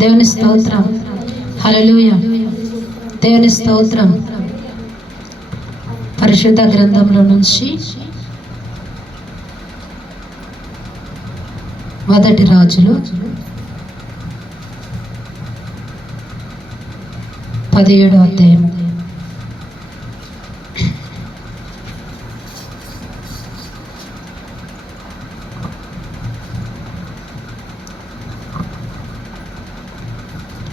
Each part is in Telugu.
దేవుని స్తోత్రం. హలలుయ దేవుని స్తోత్రం. పరిశుద్ధ గ్రంథంలో నుంచి మొదటి రాజులు పదిహేడు అధ్యాయం.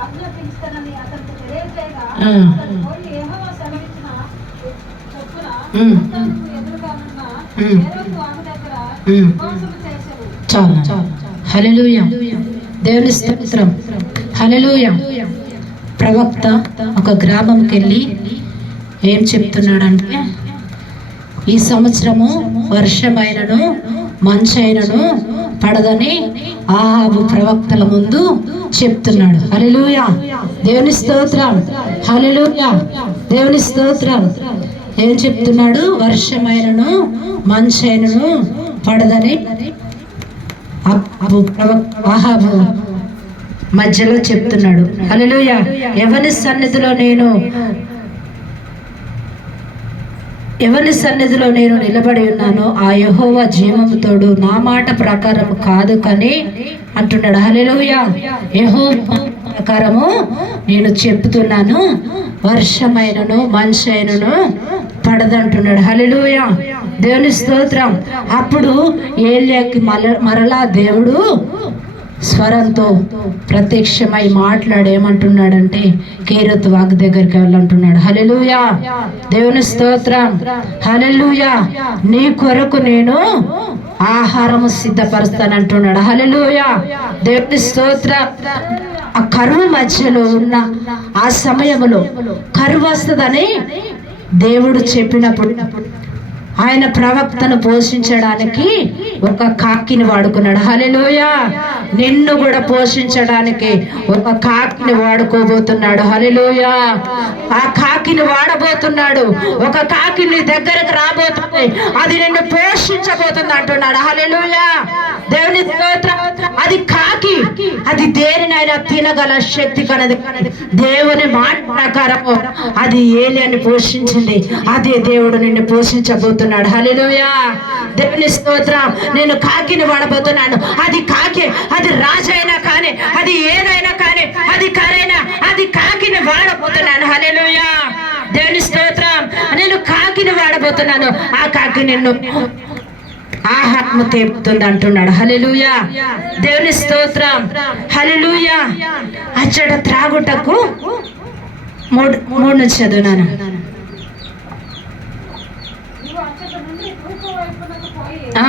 ఆజ్ఞాపించుతానని అతనికి తెలియజేయగా అతను పోయి ఏమో శ్రమించిన చొప్పున హలలుయ దేవుని స్తోత్రం. హలలుయ ప్రవక్త ఒక గ్రామంకి వెళ్ళి ఏం చెప్తున్నాడంటే ఈ సంవత్సరము వర్షమైనను మంచైనను పడదని ఆహాబు ప్రవక్తల ముందు చెప్తున్నాడు. హలలుయ దేవుని స్తోత్రం. హలలుయ దేవుని స్తోత్రం. ఏం చెప్తున్నాడు? వర్షమైనను మంచైనను పడదని అబ్బు ప్రవక్త ఆహాబు మధ్యలో చెప్తున్నాడు. హల్లెలూయ. ఎవరి సన్నిధిలో నేను ఎవరి సన్నిధిలో నేను నిలబడి ఉన్నానో ఆ యహోవ జీవముతోడు నా మాట ప్రకారం కాదు కానీ అంటున్నాడు. హల్లెలూయ. యహో ప్రకారము నేను చెప్తున్నాను. వర్షమైనను మనిషి అయినను పడదంటున్నాడు. హల్లెలూయ. దేవుని స్తోత్రం. అప్పుడు ఏలియాకి మల మరలా దేవుడు స్వరంతో ప్రత్యక్షమై మాట్లాడేమంటున్నాడంటే కేరత్ వాగ్ దగ్గరికి వెళ్ళంటున్నాడు. హలెలుయా దేవుని స్తోత్రం. హలెలుయా నీ కొరకు నేను ఆహారము సిద్ధపరుస్తానంటున్నాడు హలెలుయా దేవుని స్తోత్ర. ఆ కరువు మధ్యలో ఉన్న ఆ సమయంలో కరువు వస్తుందని దేవుడు చెప్పినప్పుడు ఆయన ప్రవక్తను పోషించడానికి ఒక కాకిని వాడుకున్నాడు. హలెలోయ నిన్ను కూడా పోషించడానికి ఒక కాకిని వాడుకోబోతున్నాడు. హలెలోయ ఆ కాకిని వాడబోతున్నాడు. ఒక కాకి నీ దగ్గరకు రాబోతుంది. అది నిన్ను పోషించబోతుంది అంటున్నాడు. హల్లెలూయా! దేవుని అది కాకి. అది దేనినైనా తినగల శక్తి కలది. దేవుని మాట ప్రకారం అది ఏలియని పోషించింది. అదే దేవుడు నిన్ను పోషించబోతున్నాడు. హలోయా దేవుని స్తోత్రం. నేను కాకిని వాడబోతున్నాను. అది కాకి. అది రాజైనా కానీ అది ఏదైనా కానీ అది కరైనా అది కాకిని వాడబోతున్నాను. హలోయా దేవుని స్తోత్రం. నేను కాకిని వాడబోతున్నాను. ఆ కాకి నిన్ను ఆహాత్మ తేపుతుంది అంటున్నాడు. హలెలుయా దేవుని స్తోత్రం. హలెలుయా అచ్చట త్రాగుటకు మూడు మూడు నుంచి చదువునాను ఆ,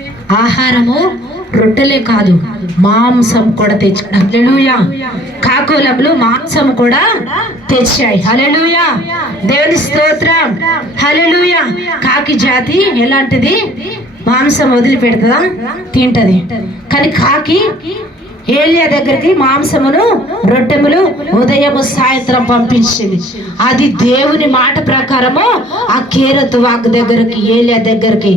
ఆహారము రొట్టెలే కాదు మాంసం కూడా తెచ్చాడు హల్లెలూయా. కాకోలములు మాంసం కూడా తెచ్చాయి. హల్లెలూయా. దేవుని స్తోత్రం. హల్లెలూయా. కాకి జాతి ఎలాంటిది? మాంసం వదిలిపెడుతుందా? తింటది. కానీ కాకి ఏలియా దగ్గరికి మాంసమును రొట్టెములు ఉదయము సాయంత్రం పంపించింది. అది దేవుని మాట ప్రకారము ఆ కేరత్ వాక్ దగ్గరికి ఏలియా దగ్గరికి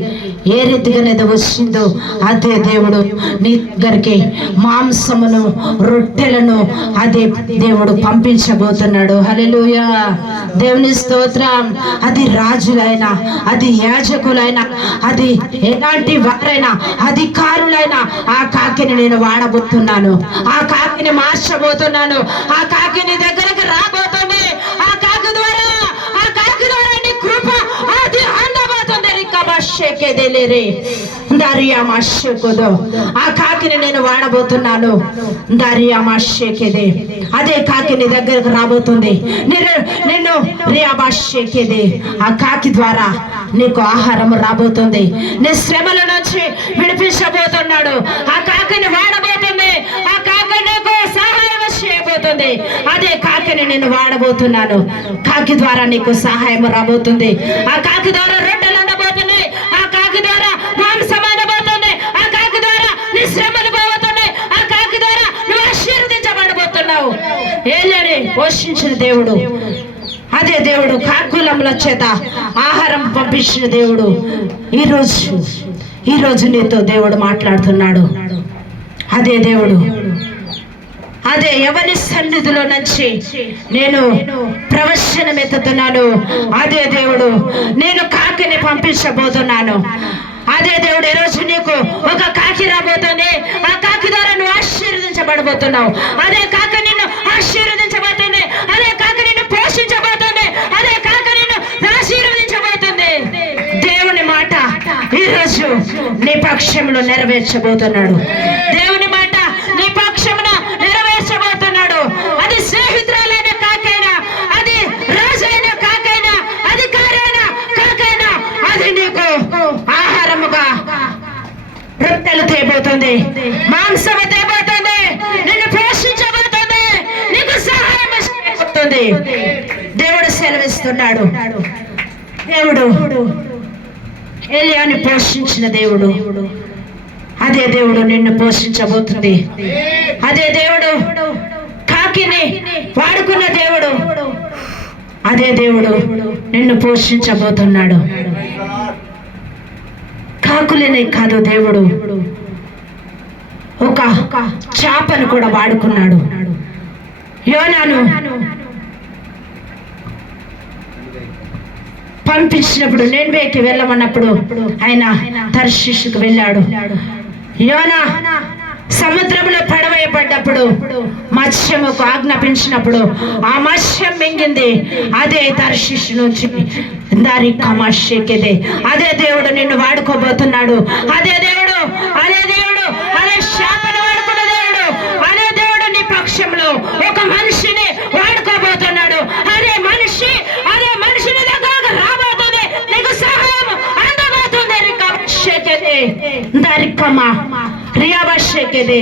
ఏ రీతిగానేది వచ్చిందో అదే దేవుడు నీ దగ్గరికి మాంసమును రొట్టెలను అదే దేవుడు పంపించబోతున్నాడు. హల్లెలూయా! దేవుని స్తోత్రం. అది రాజులైనా అది యాజకులైనా అది ఎలాంటి వారైనా అధికారులైనా ఆ కాకిని నేను వాడబోతున్నాను ఆ కాకిని మార్చబోతున్నాను. ఆ కాకిని దగ్గరకు రాబోతుంది. ఆ కాకి ద్వారా ఆ కాకి ద్వారా నీ కృప అది అందబోతుంది రికబషేకెదెలేరే దర్యామాషేకొదో ఆ కాకిని నేను వాడబోతున్నాను. దర్యామాషేకెదే అదే కాకి నీ దగ్గరకు రాబోతుంది. నేను నిన్ను రియాబాషేకెదే ఆ కాకి ద్వారా నీకు ఆహారం రాబోతుంది. నీ శ్రమల నుంచి విడిపించబోతున్నాడు. ఆ కాకిని వాడబోతుంది ఆ కాకినకు సహాయం చేయబోతుంది. అదే కాకిని నేను వాడబోతున్నాను. కాకి ద్వారా నీకు సహాయం రాబోతుంది. ఆ కాకి ద్వారా రొట్టెలు అందబోతున్నాయి. ఆ కాకి ద్వారా మాంసం అందబోతుంది. ఆ కాకి ద్వారా నీ శ్రమలు పోబోతున్నాయి ఆ కాకి ద్వారా నువ్వు ఆశీర్వదించబడబోతున్నావు. ఏలని పోషించిన దేవుడు. అదే దేవుడు కాకులముల చేత ఆహారం పంపించిన దేవుడు. ఈరోజు ఈరోజు నీతో దేవుడు మాట్లాడుతున్నాడు. అదే దేవుడు. అదే ఎవరి సన్నిధిలో నుంచి నేను ప్రవచనం ఎత్తుతున్నాను. అదే దేవుడు నేను కాకిని పంపించబోతున్నాను. అదే దేవుడు ఈరోజు నీకు ఒక కాకి రాబోతుంది. ఆ కాకి ద్వారా నువ్వు ఆశీర్వదించబడబోతున్నావు. అదే కాక నిన్ను ఆశీర్వదించబోతుంది. అదే కాక నిన్ను పోషించబోతుంది. అదే కాక నిన్ను ఆశీర్వదించబోతుంది. దేవుని మాట ఈరోజు నీ పక్షంలో నెరవేర్చబోతున్నాడు. దేవుని మాట నీ పక్షమున నెరవేర్చబోతున్నాడు అది స్నేహితురాలైన కాకైనా అది రాజైన కాకైనా అధికారైన కాకైనా అది నీకు ఆహారముగా రొట్టెలు తేబోతుంది మాంసము తేబోతుంది నిన్ను పోషించబోతుంది నీకు సహాయం చేయబోతుంది దేవుడు సెలవిస్తున్నాడు. దేవుడు ఏలియాని పోషించిన దేవుడు. అదే దేవుడు నిన్ను పోషించబోతుంది. అదే దేవుడు కాకిని వాడుకున్న దేవుడు. అదే దేవుడు నిన్ను పోషించబోతున్నాడు. కాకులనే కాదు దేవుడు. ఒక చేపను కూడా వాడుకున్నాడు. యోనాను పంపించినప్పుడు నెన్వేకి వెళ్ళమన్నప్పుడు ఆయన తర్శిష్కు వెళ్ళాడు. యోనా సముద్రంలో పడవేయబడ్డప్పుడు మత్స్యముకు ఆజ్ఞాపించినప్పుడు ఆ మత్స్యం మింగింది. అదే తర్శిష్ నుంచి దారి కమాషేకేదే అదే దేవుడు నిన్ను వాడుకోబోతున్నాడు. అదే దేవుడు అదే దేవుడు అదే శాపను వాడుకున్న దేవుడు అదే దేవుడు నీ పక్షంలో ఒక మనిషిని వాడుకోబోతున్నాడు అదే మనిషి అదే మనిషిని దగ్గరకు రాబోతుంది నీకు సహాయం అందబోతుంది రికమాషేకేదే తిప్పమ్మ రియాబాషేకేదే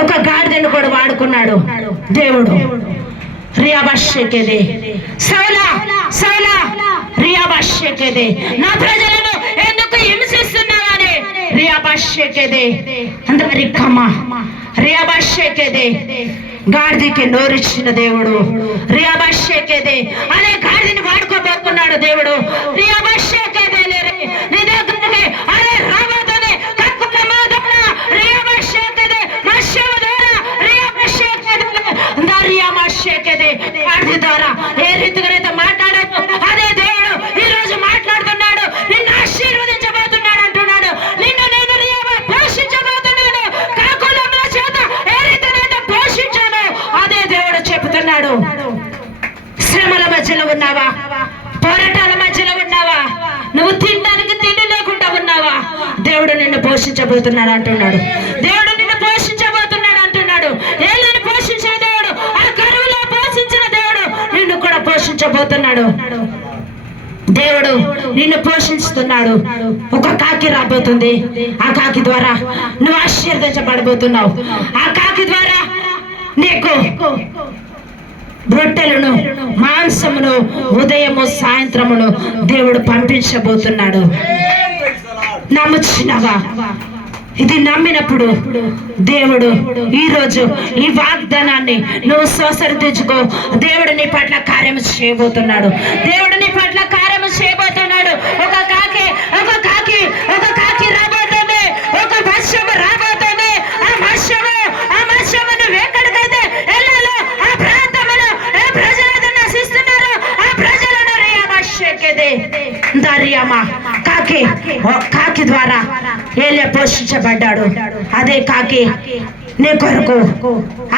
ఒక గాడిదను కూడా వాడుకున్నాడు దేవుడు. రియాబాషేకేదే సౌలా సౌలా రియాబాషేకేదే నా ప్రజలను ఎందుకు హింసిస్తున్నావని? రియాబాషేకేదే దరికమా రియాబాషేకేదే గాడిదకి నోరిచ్చిన దేవుడు. రియాబాషేకేదే అనే గాడిదని వాడుకోబోతున్నాడు దేవుడు. రియాబాషేకేదే లేరే నీ దగ్గరికి అదే రాబోతుంది కక్కుల మాదన రియాబాషేకేదే మత్స్యమ ద్వారా రియాబాషేకేదే దర్యామాషేకేదే గాడిద ద్వారా. ఏ రీతిగానైతే మాట్లాడచ్చు అదే దేవుడు ఈ రోజు మాట్లాడుతున్నాడు. నిన్ను ఆశీర్వదించబోతున్నాడు అంటున్నాడు. నిన్ను నేను పోషించబోతున్నాడు కాకులమ్మ చేత ఏ రీతినైతే పోషించాను అదే దేవుడు చెబుతున్నాడు శ్రమల మధ్యలో ఉన్నావా? పోరాటాల మధ్యలో ఉన్నావా? నువ్వు తినడానికి తిండి లేకుండా ఉన్నావా? దేవుడు నిన్ను పోషించబోతున్నాడు అంటున్నాడు. దేవుడు పోషించబోతున్నాడు దేవుడు నిన్ను పోషిస్తున్నాడు. ఒక కాకి రాబోతుంది. ఆ కాకి ద్వారా నువ్వు ఆశీర్వదించబడబోతున్నావు. ఆ కాకి ద్వారా నీకు రొట్టెలను మాంసమును ఉదయము సాయంత్రమును దేవుడు పంపించబోతున్నాడు. నమ్ముచున్నావా? ఇది నమ్మినప్పుడు దేవుడు ఈ రోజు ఈ వాగ్దానాన్ని నువ్వు స్వసరిదించుకో దేవుడు నీ పట్ల కార్యం చేయబోతున్నాడు. దేవుడు నీ పట్ల కార్యం చేయబోతున్నాడు. ఒక కాకే ఒక కాకి ఒక ఏలియా పోషించబడ్డాడు. అదే కాకి నీ కొరకు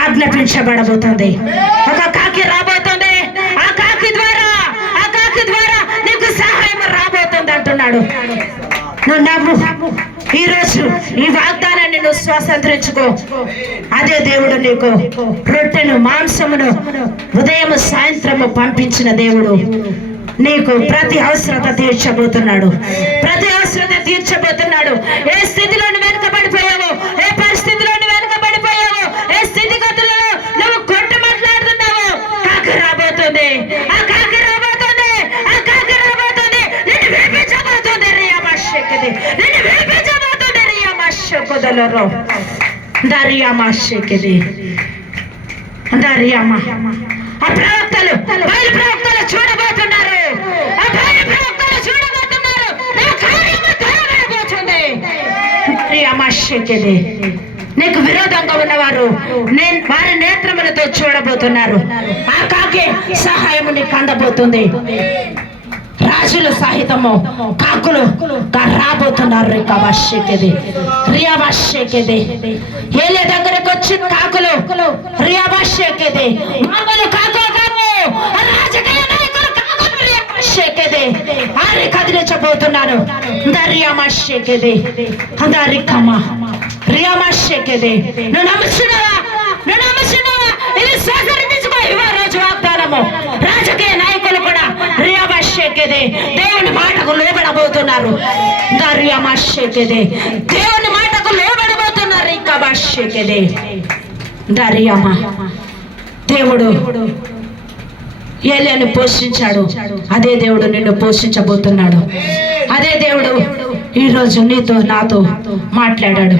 ఆజ్ఞాపించబడబోతుంది. ఒక కాకి రాబోతుంది. ఆ కాకి ద్వారా ఆ కాకి ద్వారా నీకు సహాయం రాబోతుంది అంటున్నాడు. నువ్వు నమ్ము ఈ రోజు ఈ వాగ్దానాన్ని నువ్వు స్వతంత్రించుకో. అదే దేవుడు నీకు రొట్టెను మాంసమును ఉదయం సాయంత్రము పంపించిన దేవుడు. నీకు ప్రతి అవసరత తీర్చబోతున్నాడు. ప్రతి అవసరత తీర్చబోతున్నాడు. వేస్తే స్థితిలో నువ్వు వెనుకబడిపోయావు ఏ పరిస్థితిలో నువ్వు వెనుకబడిపోయావు ఏ స్థితిగతులలో నువ్వు కొట్టు మాట్లాడుతున్నావు కాకి రాబోతుంది ఆ కాకి రాబోతుంది ఆ కాకి రాబోతుంది నిన్ను విడిపించబోతుంది రియామాషక్ది నిన్ను విడిపించబోతుంది రియామాషకుదలరో దరియామాషక్ది దరియామా ఆ ప్రవక్తలు బయలు ప్రవక్తలు చూడబోతున్నారు ఆ బయలు ప్రవక్తలు చూడబోతున్నారు నా కార్యము నీకు విరోధంగా ఉన్నవారు నేను వారి నేత్రములతో చూడబోతున్నారు ఆ కాకి సహాయము నీకు అందబోతుంది రాజులు సహితము కాకులు రాబోతున్నారు రికాబాషేకేది రియాబాషేకేది ఏలే దగ్గరకు వచ్చి కాకులు రియాబాషేకేది మామూలు కాకులు కావు రాజకీయ నాయకులు కాకులు రియాబాషేకేది ఆరి కదిలించబోతున్నారు. దరియామాషేకేది అందరికమ్మ రియామాషేకేది నువ్వు నమ్ముచున్నావా? నువ్వు నమ్ముచున్నావా? ఇది స్వీకరించుకో ఇవ్వ రోజు వాగ్దానము. రాజకీయ నాయకులు కూడా రియామాషేకేది దేవుని మాటకు లోబడబోతున్నారు దర్యామాషేకేది. దేవుని మాటకు లోబడబోతున్నారు ఇంకా బాషేకేది దర్యామా. దేవుడు ఏలియాను పోషించాడు. అదే దేవుడు నిన్ను పోషించబోతున్నాడు. అదే దేవుడు ఈ రోజు నీతో నాతో మాట్లాడాడు.